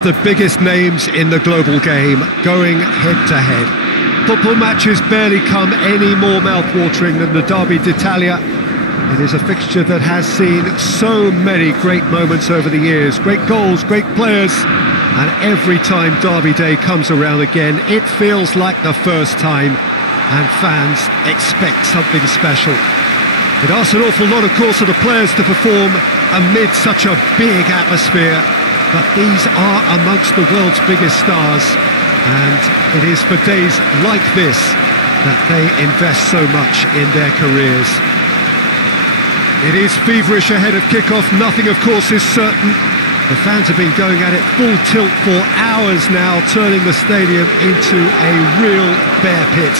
The biggest names in the global game going head-to-head. Football matches barely come any more mouth-watering than the Derby d'Italia. It is a fixture that has seen so many great moments over the years, great goals, great players, and every time Derby Day comes around again, it feels like the first time, and fans expect something special. It asks an awful lot, of course, of the players to perform amid such a big atmosphere. But these are amongst the world's biggest stars, and it is for days like this that they invest so much in their careers. It is feverish ahead of kickoff, nothing of course is certain. The fans have been going at it full tilt for hours now, turning the stadium into a real bear pit.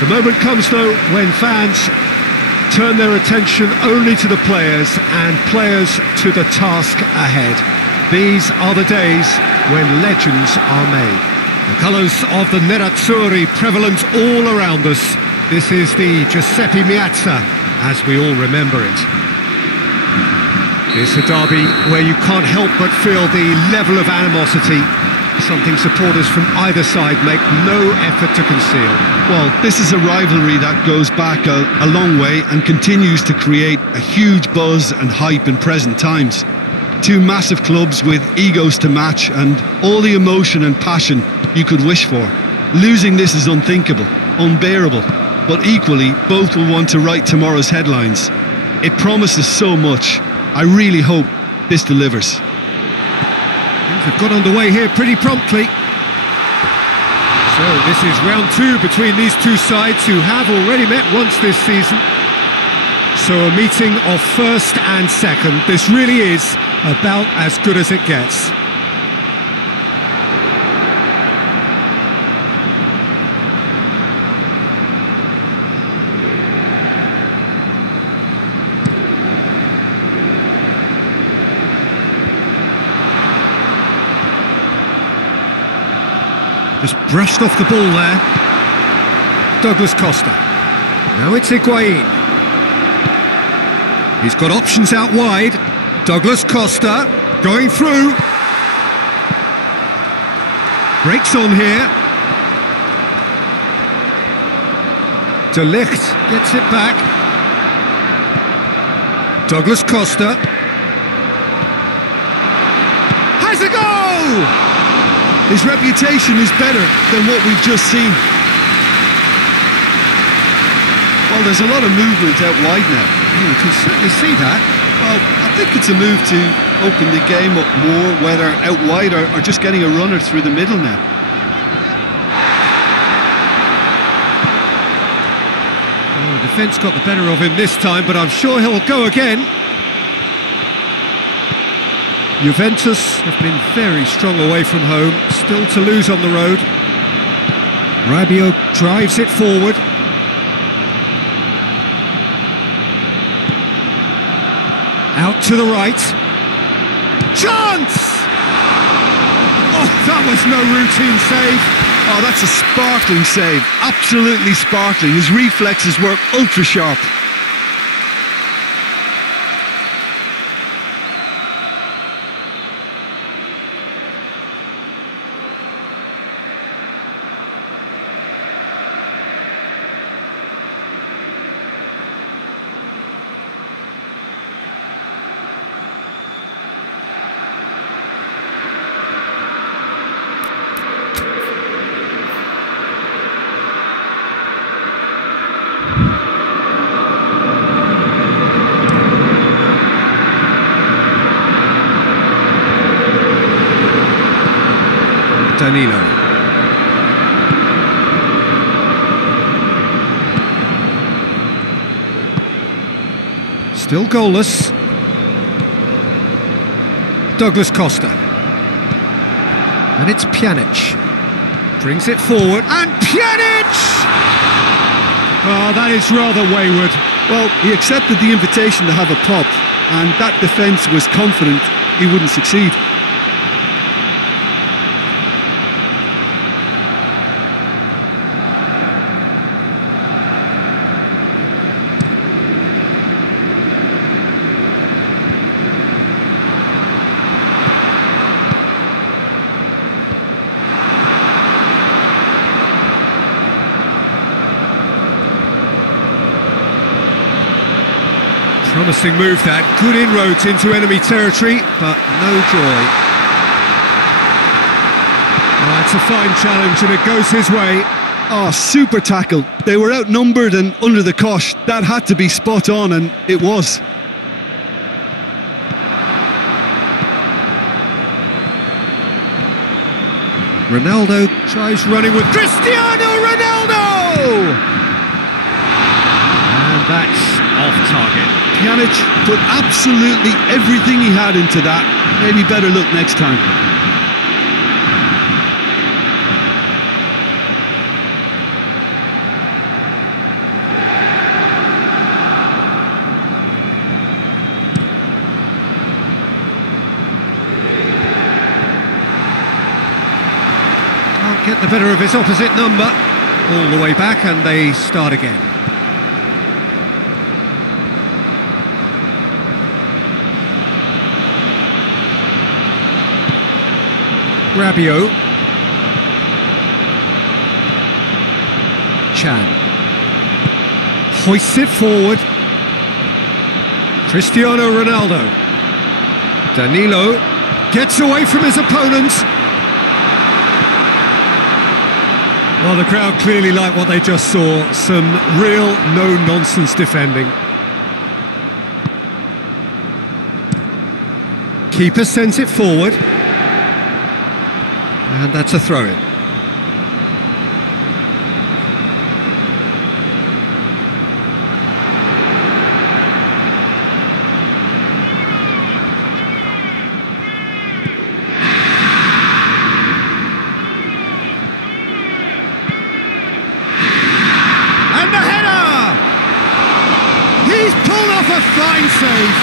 The moment comes though when fans turn their attention only to the players and players to the task ahead. These are the days when legends are made. The colours of the Nerazzurri prevalent all around us. This is the Giuseppe Meazza, as we all remember it. It's a derby where you can't help but feel the level of animosity, something supporters from either side make no effort to conceal. Well, this is a rivalry that goes back a long way and continues to create a huge buzz and hype in present times. Two massive clubs with egos to match and all the emotion and passion you could wish for. Losing this is unthinkable, unbearable, but equally both will want to write tomorrow's headlines. It promises so much. I really hope this delivers. Things have got underway here pretty promptly. So this is round two between these two sides who have already met once this season. So a meeting of first and second. This really is about as good as it gets. Just brushed off the ball there. Douglas Costa. Now it's Higuain. He's got options out wide. Douglas Costa going through. Breaks on here. De Ligt gets it back. Douglas Costa. Has a goal! His reputation is better than what we've just seen. Well, there's a lot of movement out wide now. You can certainly see that. Well, I think it's a move to open the game up more, whether out wide or just getting a runner through the middle now. Oh, defence got the better of him this time, but I'm sure he'll go again. Juventus have been very strong away from home, still to lose on the road. Rabiot drives it forward. Out to the right. Chance! Oh, that was no routine save. Oh, that's a sparkling save. Absolutely sparkling. His reflexes work ultra sharp. Danilo. Still goalless. Douglas Costa. And it's Pjanic. Brings it forward, and Pjanic! Oh, that is rather wayward. Well, he accepted the invitation to have a pop, and that defence was confident he wouldn't succeed. Promising move that, good inroads into enemy territory, but no joy. Oh, it's a fine challenge and it goes his way. Oh, super tackle. They were outnumbered and under the cosh. That had to be spot on, and it was. Ronaldo tries running with Cristiano Ronaldo! And that's off target. Pjanic put absolutely everything he had into that. Maybe better look next time. Can't get the better of his opposite number. All the way back and they start again. Rabiot. Chan. Hoists it forward. Cristiano Ronaldo. Danilo gets away from his opponents. Well, the crowd clearly like what they just saw. Some real no-nonsense defending. Keeper sends it forward. And that's a throw-in. A fine save.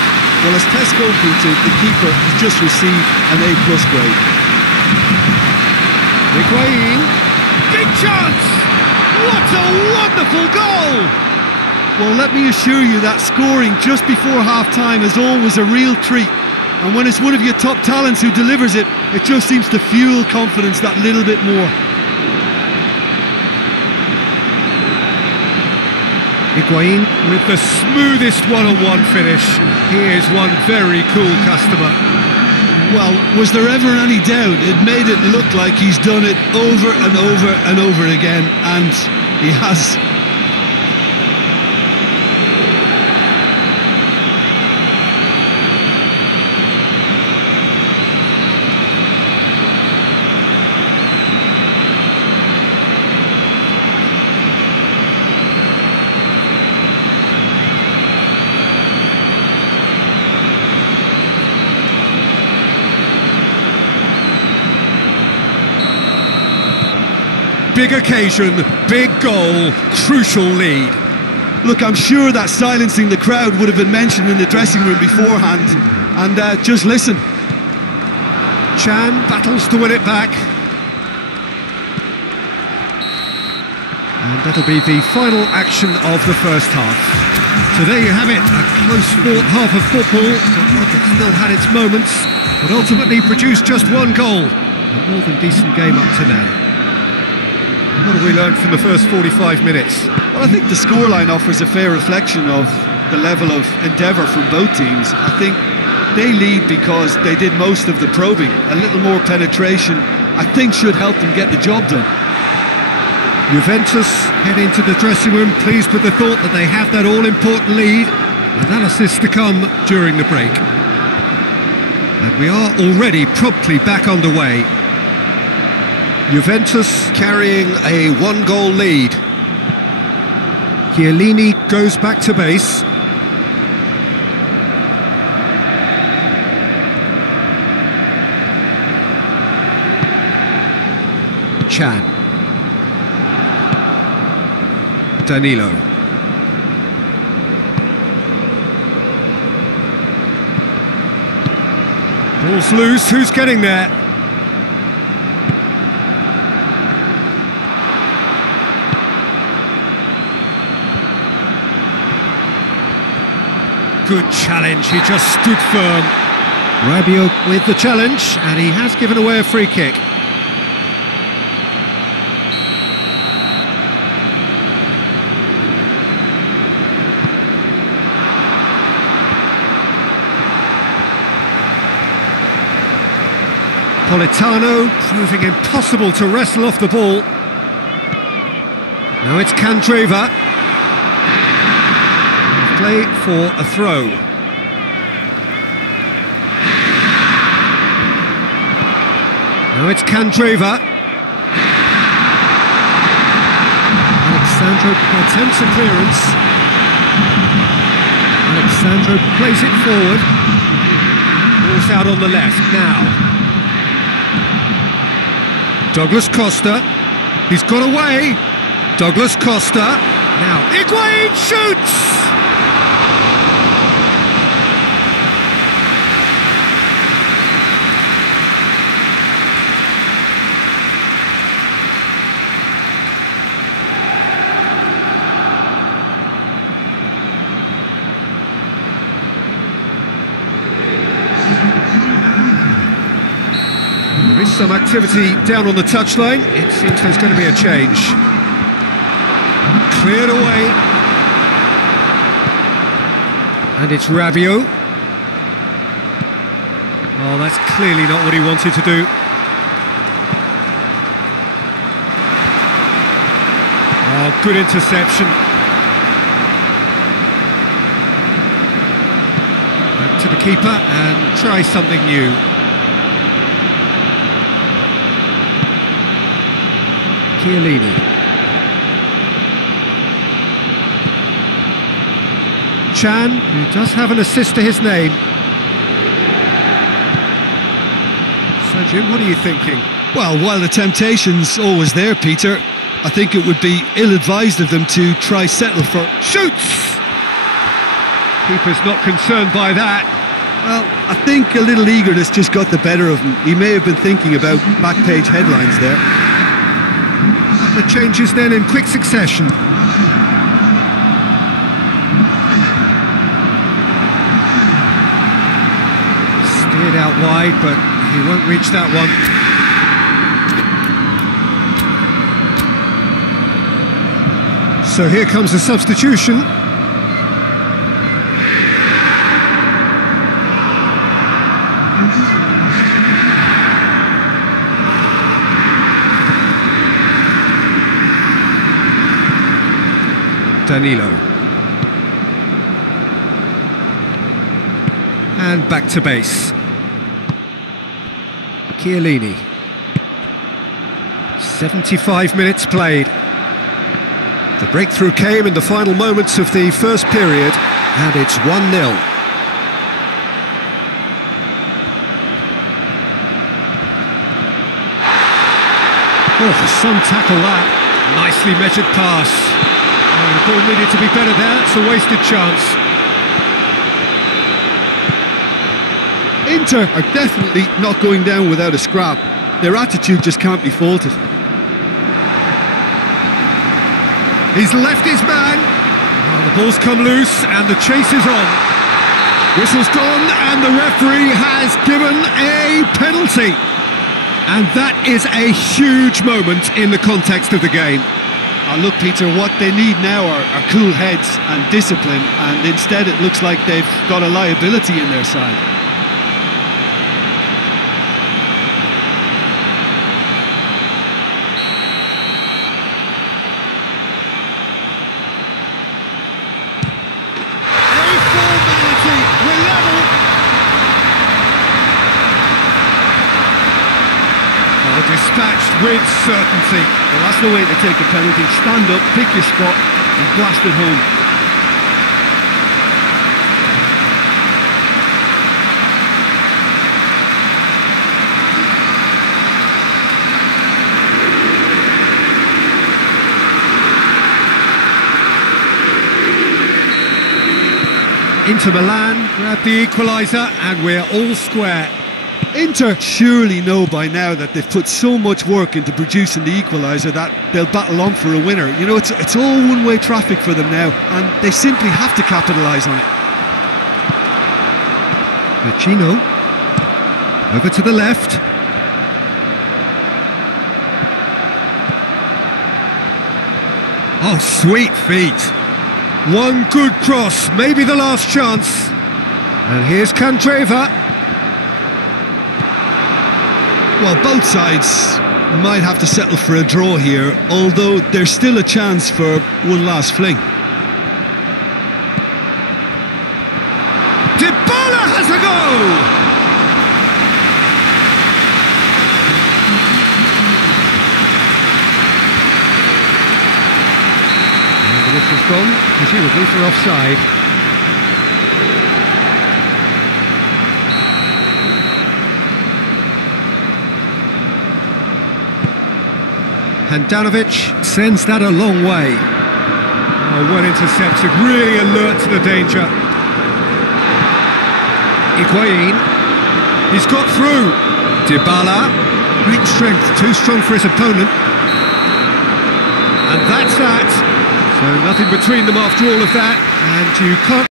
Well, as Tesco repeated, the keeper has just received an A+ grade. Higuain, big chance! What a wonderful goal! Well, let me assure you that scoring just before half-time is always a real treat. And when it's one of your top talents who delivers it, it just seems to fuel confidence that little bit more. Higuain with the smoothest one-on-one finish. He is one very cool customer. Well, was there ever any doubt? It made it look like he's done it over and over and over again, and he has. Big occasion, big goal, crucial lead. Look, I'm sure that silencing the crowd would have been mentioned in the dressing room beforehand. And just listen. Chan battles to win it back. And that'll be the final action of the first half. So there you have it, a close-fought half of football, but one that still had its moments, but ultimately produced just one goal. A more than decent game up to now. What have we learned from the first 45 minutes? Well, I think the scoreline offers a fair reflection of the level of endeavour from both teams. I think they lead because they did most of the probing. A little more penetration, I think, should help them get the job done. Juventus head into the dressing room pleased with the thought that they have that all-important lead. Analysis to come during the break. And we are already promptly back underway. Juventus carrying a one-goal lead. Chiellini goes back to base. Chan. Danilo. Ball's loose, who's getting there? Good challenge, he just stood firm. Rabiot with the challenge, and he has given away a free kick. Politano proving impossible to wrestle off the ball. Now it's Candreva. Play for a throw. Now it's Candreva. Alexandro attempts a clearance. Alexandro plays it forward. Ball's out on the left now. Douglas Costa. He's got away. Douglas Costa. Now Higuain shoots! There is some activity down on the touchline. It seems there's going to be a change. Cleared away. And it's Rabiot. Oh, that's clearly not what he wanted to do. Oh, good interception. Back to the keeper and try something new. Chiellini. Chan, who does have an assist to his name. So Jim, what are you thinking? Well, while the temptation's always there, Peter, I think it would be ill-advised of them to try settle for... Shoots! Keeper's not concerned by that. Well, I think a little eagerness just got the better of him. He may have been thinking about back-page headlines there. The changes then in quick succession. Steered out wide, but he won't reach that one. So here comes the substitution. Danilo. And back to base. Chiellini. 75 minutes played. The breakthrough came in the final moments of the first period, and it's 1-0. Oh, some tackle that. Nicely measured pass. The ball needed to be better there, it's a wasted chance. Inter are definitely not going down without a scrap. Their attitude just can't be faulted. He's left his man. Oh, the ball's come loose and the chase is on. Whistle's gone and the referee has given a penalty. And that is a huge moment in the context of the game. Look, Peter, what they need now are cool heads and discipline, and instead it looks like they've got a liability in their side. A formality, we're level. Oh, dispatched with certainty. Well, that's the way to take a penalty. Stand up, pick your spot and blast it home. Inter Milan grab the equaliser and we're all square. Inter surely know by now that they've put so much work into producing the equaliser that they'll battle on for a winner. You know, it's all one-way traffic for them now, and they simply have to capitalise on it. Vecino, over to the left. Oh, sweet feet. One good cross, maybe the last chance. And here's Candreva. Well, both sides might have to settle for a draw here, although there's still a chance for one last fling. Dybala has a go! And this has gone, presumably for offside. Handanovic sends that a long way. Oh, well intercepted, really alert to the danger. Higuain, he's got through. Dybala, great strength, too strong for his opponent. And that's that. So nothing between them after all of that, and you can't